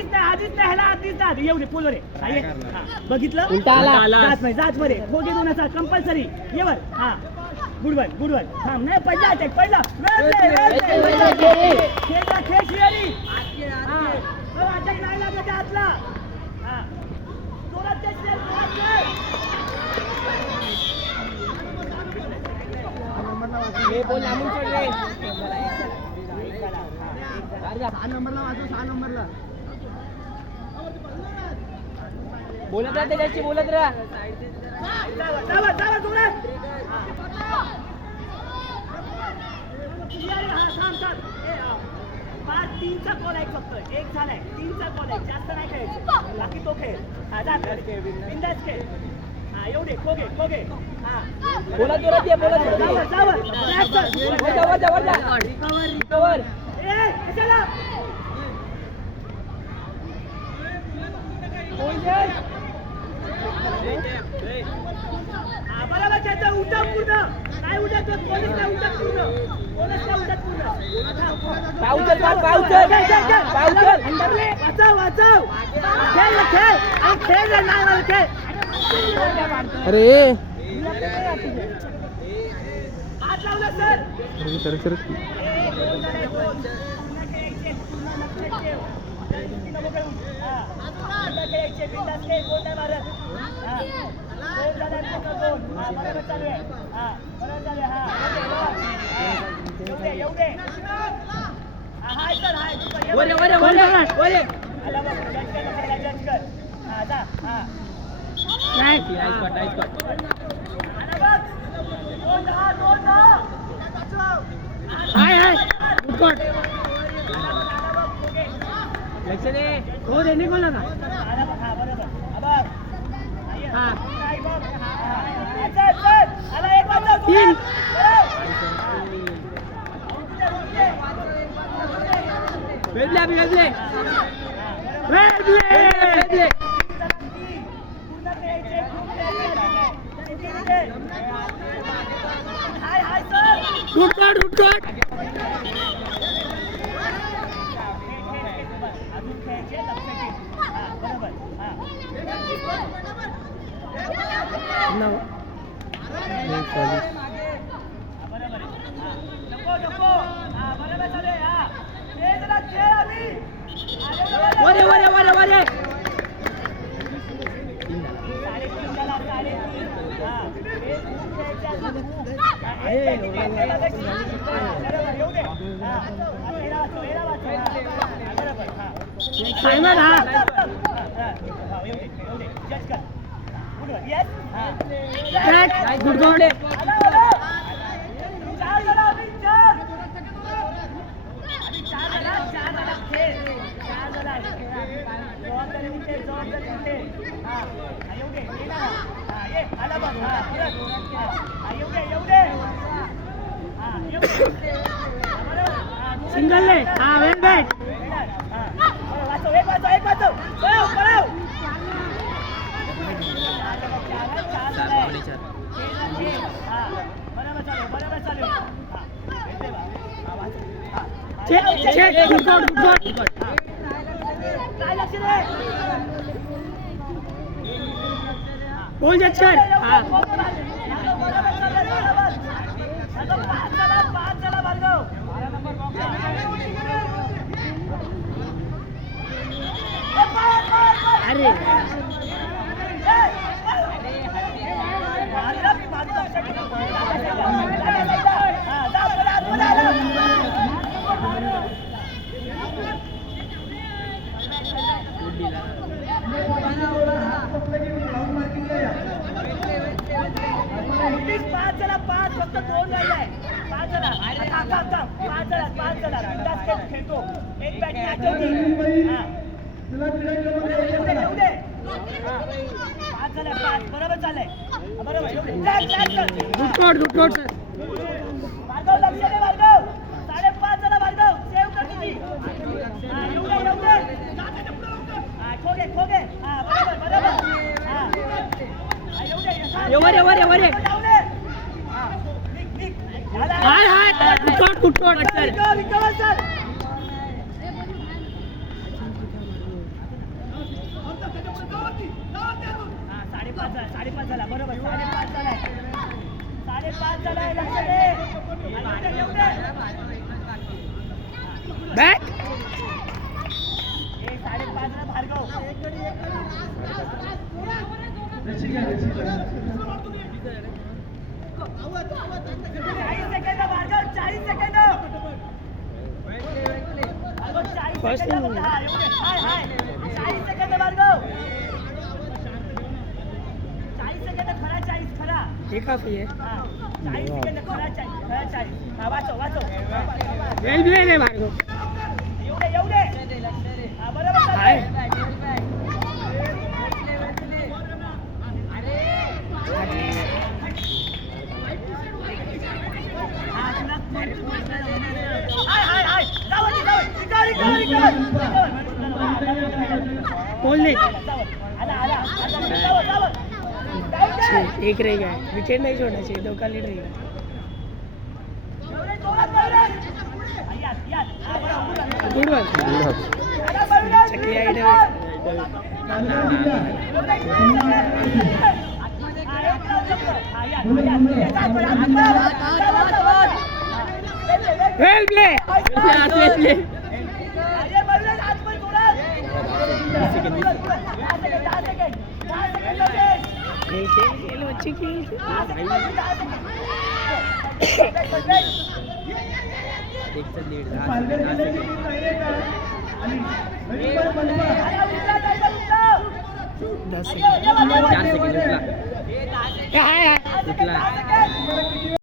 आधीच नाही ह्याला आधीच नाही येऊ दे पोलवर आहे बघितलं उलटा आला जात मध्ये खोगे दोनाचा कंपल्सरी येवर हा गुडवन थांब नाही पहिला अटॅक पहिला खेळ शिवारी अटॅक नाही लागला त्या हातला हा जोरात बोल लांबून चढ रे 6 नंबरला वाचव 6 नंबरला बोलत राहा त्याच्याशी बोलत राहा तीनचा कॉल आहे फक्त एक झालाय 3चा कॉल आहे जास्त नाही खेळायचं बाकी तो खेळ हा जा बिंदास खेळ हा एवढे खोगे हा बोला जोरात ये बोला जावर बरोबर त्याचं उठा पूर्ण काय उठत पोलीस नाही उठत पूर्ण वाचव खेळ अरे हात लावला सर सिंगल ले वेल बैट बोल जक्षर अरे पाच फक्त 2 राहिलाय 5 जण 5 जण खेळतो एक बॅट बरोबर चाललंय बरोबर लक्ष दे भार्गव 5.5 जण भार्गव सेव्ह कर तुम्ही खोगे बरोबर हा 5.5 झाला बरोबर 5.5 झालाय 5.5 झालाय लक्ष दे येऊ दे बॅक 5.5 ला भार्गव 40 सेकंद भार्गव 40 सेकंद भार्गव 40 सेकंद हा येऊ दे हाय 40 सेकंद भार्गव 40 सेकंद खरा 40 खरा हे काफी आहे हा 40 सेकंद खरा 40 हा वाचव वेल प्ले रे भार्गव येऊ दे हा बरोबर हाय हाय जाऊ बोल नाही आला एक रह गया विकेट नहीं छोड़ना चाहिए 2 का लीड रहेगा गुड वन चक्की आइड वेल प्ले खेल बच्चे खेल दस सेकंड 4 सेकंड